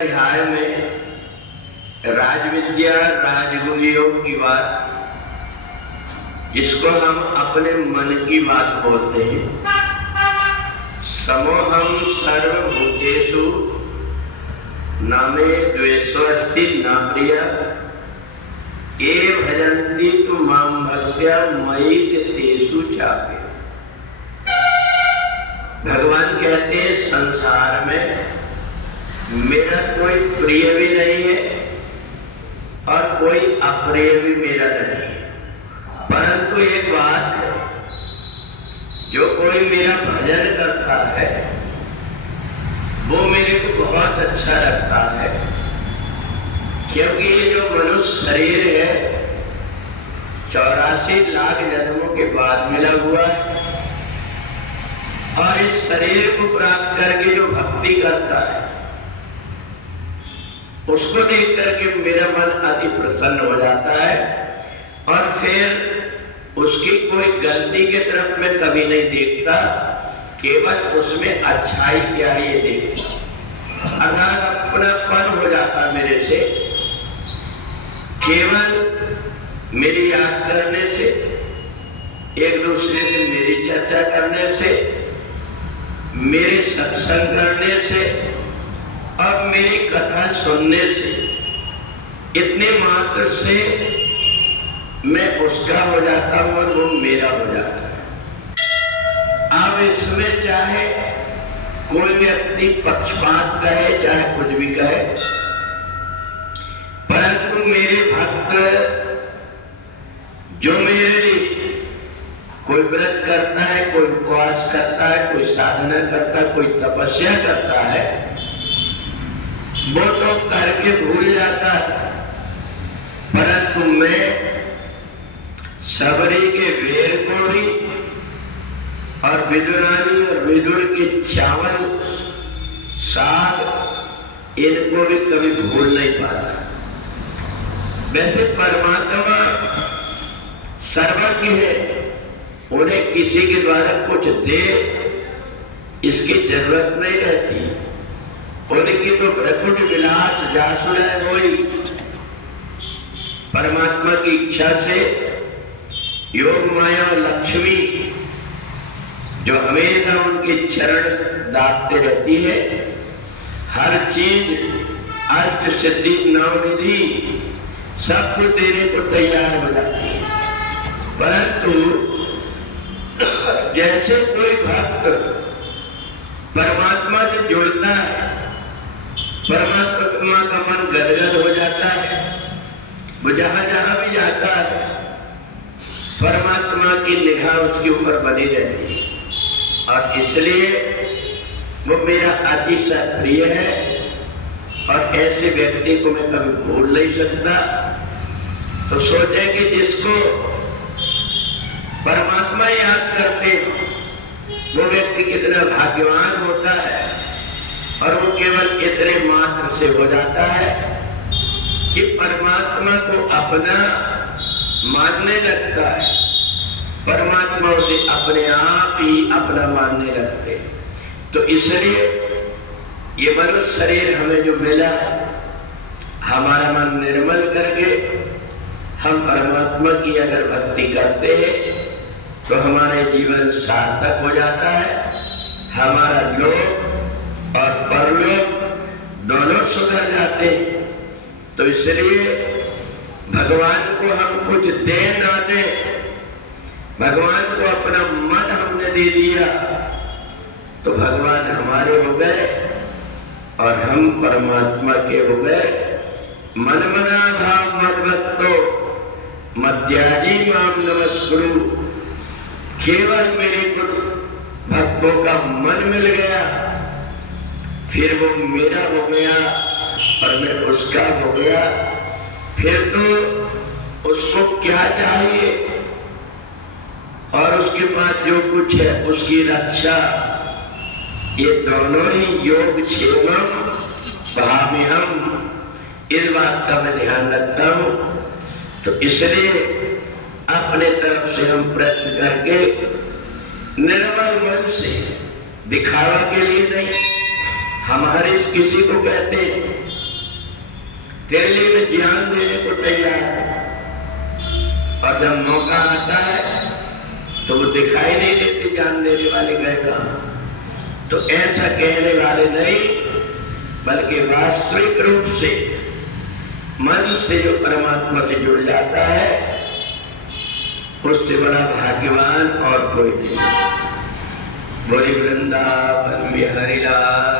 अध्याय में राजविद्या राजगुरु योग की बात, जिसको हम अपने मन की बात बोलते हैं। समोहम सर्वभूतेषु न मे द्वेषो अस्ति न प्रिय ये भजन्ति तु मां भक्त्या मयि तेषु चापि। भगवान कहते हैं संसार में मेरा कोई प्रिय भी नहीं है और कोई अप्रिय भी मेरा नहीं है, परंतु एक बात है, जो कोई मेरा भजन करता है वो मेरे को बहुत अच्छा लगता है। क्योंकि ये जो मनुष्य शरीर है 84 लाख जन्मों के बाद मिला हुआ है, और इस शरीर को प्राप्त करके जो भक्ति करता है उसको देख करके मेरा मन अति प्रसन्न हो जाता है, और फिर उसकी कोई गलती की तरफ मैं कभी नहीं देखता, केवल उसमें अच्छाई क्या है ये देखता। अर्थात अपनापन हो जाता मेरे से, केवल मेरी याद करने से, एक दूसरे से मेरी चर्चा करने से, मेरे सत्संग करने से और मेरी कथा सुनने से, इतने मात्र से मैं उसका हो जाता हूं और वो मेरा हो जाता है। अब इसमें चाहे कोई व्यक्ति पक्षपात कहे चाहे कुछ भी कहे, परंतु मेरे भक्त जो मेरे लिए कोई व्रत करता है, कोई उपवास करता है, कोई साधना करता है, कोई तपस्या करता है, वो तो करके भूल जाता है, परंतु मैं सबरी के वेर को भी और विदुरानी और विदुर के चावल साग इनको भी कभी भूल नहीं पाता। वैसे परमात्मा सर्वज्ञ है, उन्हें किसी के द्वारा कुछ दे इसकी जरूरत नहीं रहती। उनकी तो प्रकुट विलास जासुर है, वही परमात्मा की इच्छा से योग माया और लक्ष्मी जो हमेशा उनके चरण दाबते रहती है, हर चीज अष्ट सिद्धि नवनिधि सब कुछ देने को तैयार हो जाती है। परंतु जैसे कोई भक्त परमात्मा से जुड़ता है, परमात्मा का मन गदगद हो जाता है, वो जहां जहां भी जाता है परमात्मा की निगाह उसके ऊपर बनी रहती है, और इसलिए वो मेरा अतिशय प्रिय है, और ऐसे व्यक्ति को मैं कभी भूल नहीं सकता। तो सोचे कि जिसको परमात्मा याद करते वो व्यक्ति कितना भाग्यवान होता है, और वो केवल इतने मात्र से हो जाता है कि परमात्मा को अपना मानने लगता है, परमात्मा उसे अपने आप ही अपना मानने लगते। तो इसलिए ये मनुष्य शरीर हमें जो मिला है, हमारा मन निर्मल करके हम परमात्मा की अगर भक्ति करते हैं तो हमारे जीवन सार्थक हो जाता है, हमारा लोक और परलोक दोनों सुधर जाते हैं। तो इसलिए भगवान को हम कुछ दे ना दे, भगवान को अपना मन हमने दे दिया तो भगवान हमारे हो गए और हम परमात्मा के हो गए। मन मना भाव मद्भक्तो मध्याजी माम नमस्कुरु। केवल मेरे को भक्तों का मन मिल गया, फिर वो मेरा हो गया और मैं उसका हो गया। फिर तो उसको क्या चाहिए, और उसके बाद जो कुछ है उसकी रक्षा, ये दोनों ही योग क्षेमम भाम्यहम, इस बात का मैं ध्यान रखता हूं। तो इसलिए अपने तरफ से हम प्रयत्न करके निर्मल मन से, दिखावा के लिए नहीं, हमारे किसी को कहते तेरे लिए मैं ज्ञान देने को तैयार हूं। और जब मौका आता है तो वो दिखाई नहीं देते ज्ञान देने वाले गए कहां। तो ऐसा कहने वाले नहीं, बल्कि वास्तविक रूप से मन से जो परमात्मा से जुड़ जाता है उससे बड़ा भाग्यवान और कोई नहीं। बोली वृंदावन बिहारी लाल